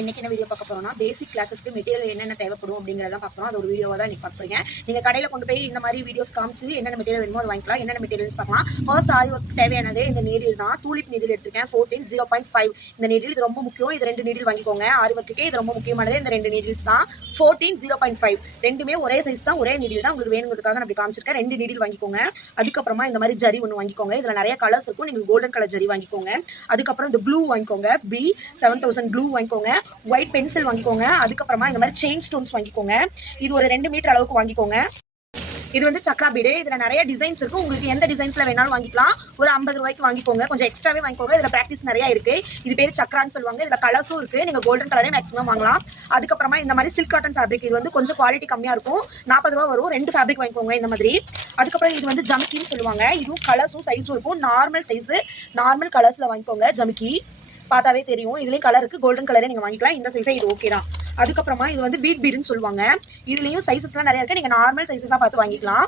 இன்னைக்கு என்ன வீடியோ பார்க்க போறோம்னா பேசிக் கிளாஸஸ்க்கு மெட்டீரியல் என்னென்ன தேவைப்படும் அப்படிங்கறத பார்க்க போறோம். அது ஒரு வீடியோவா தான் இன்னைக்கு பார்க்க போறீங்க. நீங்க கடையில கொண்டு போய் இந்த மாதிரி வீடியோஸ் காமிச்சு என்னென்ன மெட்டீரியல் வேணுமோ அதை வாங்கிக்கலாம். என்னென்ன மெட்டீரியல்ஸ் பார்க்கலாம். ஃபர்ஸ்ட் ஆரி ஒர்க் தேவையானது இந்த நீடில் தான். டூலிப் நீடில் எடுத்துருக்கேன் 14 0.5 இந்த நீடில். இது ரொம்ப முக்கியம். இது ரெண்டு நீடில் வாங்கிக்கோங்க. ஆரி ஒர்க்குக்கு இது ரொம்ப முக்கியமானது. இந்த ரெண்டு நீடில்ஸ் தான் 14 0.5 ரெண்டுமே ஒரே சைஸ் தான், ஒரே நீடில் தான். உங்களுக்கு வேணுங்கிறதுக்காக நான் அப்படி காமிச்சிருக்கேன். ரெண்டு நீடில் வாங்கிக்கோங்க. அதுக்கப்புறமா இந்த மாதிரி ஜரி ஒன்று வாங்கிக்கோங்க. இதுல நிறைய கலர்ஸ் இருக்கும். நீங்க கோல்டன் கலர் ஜரி வாங்கிக்கோங்க. அதுக்கப்புறம் இந்த ப்ளூ வாங்கிக்கோங்க. B7000 ப்ளூ வாங்கிக்கோங்க. ஒயிட் பென்சில் வாங்கிக்கோங்க. அதுக்கப்புறமா இந்த மாதிரி செயின் ஸ்டோன்ஸ் வாங்கிக்கோங்க. இது ஒரு 2 மீட்டர் அளவுக்கு வாங்கிக்கோங்க. இது வந்து சக்ரா பீடு. இதுல நிறைய டிசைன்ஸ் இருக்கு. உங்களுக்கு எந்த டிசைன்ஸ்ல வேணாலும் வாங்கிக்கலாம். ஒரு 50 ரூபாய்க்கு வாங்கிக்கோங்க. கொஞ்சம் எக்ஸ்ட்ராவே வாங்கிக்கோங்க. இதுல பிராக்டிஸ் நிறைய இருக்கு. இது பேர் சக்ரான்னு சொல்லுவாங்க. இதுல கலர்ஸும் இருக்கு. நீங்க கோல்டன் கலரே மேக்ஸிமம் வாங்கலாம். அதுக்கப்புறமா இந்த மாதிரி சில்க் காட்டன் ஃபேப்ரிக். இது வந்து கொஞ்சம் குவாலிட்டி கம்மியா இருக்கும். 40 ரூபா வரும். 2 ஃபேப்ரிக் வாங்கிக்கோங்க இந்த மாதிரி. அதுக்கப்புறம் இது வந்து ஜமிக்கின்னு சொல்லுவாங்க. இதுவும் கலர்ஸும் சைஸும் இருக்கும். நார்மல் சைஸ் நார்மல் கலர்ஸ்ல வாங்கிக்கோங்க. ஜமிக்கி பார்த்தாவே தெரியும். இதுலயும் கலர் இருக்கு. கோல்டன் கலரே நீங்க வாங்கிக்கலாம். இந்த சைஸே இது ஓகே தான். அதுக்கப்புறமா இது வந்து பீடுன்னு சொல்லுவாங்க. இதுலயும் சைஸஸ்லாம் நிறைய இருக்கு. நீங்க நார்மல் சைஸஸா பார்த்து வாங்கிக்கலாம்.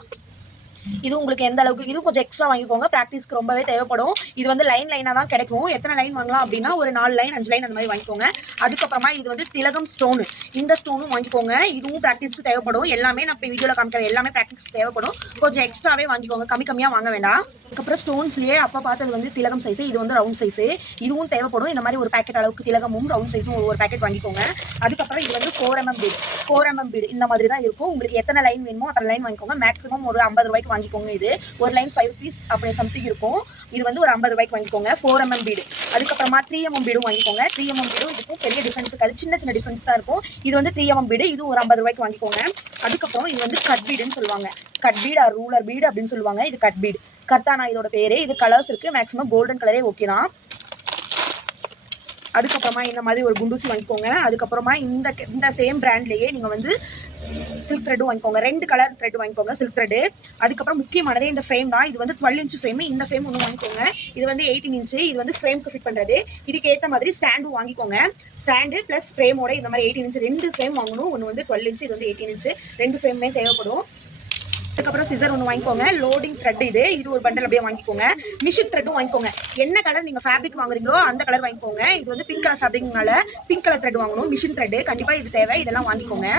இது உங்களுக்கு எந்த அளவுக்கு, இது கொஞ்சம் எக்ஸ்ட்ரா வாங்கிக்கோங்க. ப்ராக்டிஸ்க்கு ரொம்பவே தேவைப்படும். இது வந்து லைனா தான் கிடைக்கும். எத்தனை லைன் வாங்கலாம் அப்படின்னா ஒரு 4 லைன் 5 லைன் அந்த மாதிரி வாங்கிக்கோங்க. அதுக்கப்புறமா இது வந்து திலகம் ஸ்டோனு. இந்த ஸ்டோனும் வாங்கிக்கோங்க. இதுவும் ப்ராக்டிஸ்க்கு தேவைப்படும். எல்லாமே நான் இப்போ வீடியோவில் காமிக்கிற எல்லாமே ப்ராக்டிஸ்க்கு தேவைப்படும். கொஞ்சம் எக்ஸ்ட்ராவே வாங்கிக்கோங்க. கம்மியாக வாங்க வேண்டாம். அதுக்கப்புறம் ஸ்டோன்ஸ்லேயே அப்போ பார்த்தது வந்து திலகம் சைஸ். இது வந்து ரவுண்ட் சைஸ். இதுவும் தேவைப்படும். இந்த மாதிரி ஒரு பேக்கெட் அளவுக்கு திலகமும் ரவுண்ட் சைஸும் ஒரு பேக்கெட் வாங்கிக்கோங்க. அதுக்கப்புறம் இது வந்து 4mm பீடு. 4mm பீடு இந்த மாதிரி தான் இருக்கும். உங்களுக்கு எத்தனை லைன் வேணுமோ அத்தனை லைன் வாங்கிக்கோங்க. மேக்ஸிமம் ஒரு 50 ரூபாய்க்கு வாங்கிக்கோங்க. இது ஒரு லைன் 5 rupees அப்படி சம்திங் இருக்கும். இது வந்து ஒரு 50 ரூபாய்க்கு வாங்கிக்கோங்க. 4mm bead. அதுக்கப்புறமா 3mm பீடும் வாங்கிக்கோங்க. 3mm பீடும் இதுக்கும் பெரிய டிஃபரன்ஸ் இருக்காது. சின்ன சின்ன டிஃபரன்ஸ் தான் இருக்கும். இது வந்து 3mm பீடு. இது ஒரு 50 ரூபாய்க்கு வாங்கிக்கோங்க. அதுக்கப்புறம் இது வந்து கட் பீடுன்னு சொல்லுவாங்க. Cut feet or ruler feet அப்படின்னு சொல்லுவாங்க. இது கட் பீடு. கர்த்தானா இதோட பேரு. இது கலர்ஸ் இருக்கு. மேக்ஸிமம் கோல்டன் கலரே ஓகே தான். அதுக்கப்புறமா இந்த மாதிரி ஒரு குண்டூசி வாங்கிக்கோங்க. அதுக்கப்புறமா இந்த சேம் பிராண்ட்லயே நீங்க வந்து சில்க் த்ரெட்டும் வாங்கிக்கோங்க. 2 கலர் த்ரெட் வாங்கிக்கோங்க சில்க் த்ரெட். அதுக்கப்புறம் முக்கியமானதே இந்த ஃப்ரேம் தான். இது வந்து 12 inch ஃப்ரேம். இந்த ஃப்ரேம் ஒன்று வாங்கிக்கோங்க. இது வந்து 18 inch. இது வந்து ஃப்ரேம்க்கு ஃபிட் பண்றது. இதுக்கு ஏற்ற மாதிரி ஸ்டாண்டும் வாங்கிக்கோங்க. ஸ்டாண்டு பிளஸ் ஃப்ரேமோட இந்த மாதிரி 18 inch 2 ஃப்ரேம் வாங்கணும். ஒன்று வந்து 12 inch, இது வந்து 18 inch. 2 ஃப்ரேமே தேவைப்படும். அதுக்கப்புறம் சிசர் ஒன்று வாங்கிக்கோங்க. லோடிங் த்ரெட் இது ஒரு பண்டல் அப்படியே வாங்கிக்கோங்க. மிஷின் த்ரெட்டும் வாங்கிக்கோங்க. என்ன கலர் நீங்கள் ஃபேப்ரிக் வாங்குறீங்களோ அந்த கலர் வாங்கிக்கோங்க. இது வந்து பிங்க் கலர் ஃபேப்ரிக்னால பிங்க் கலர் த்ரெட் வாங்கணும். மிஷின் த்ரெட் கண்டிப்பாக இது தேவை. இதெல்லாம் வாங்கிக்கோங்க.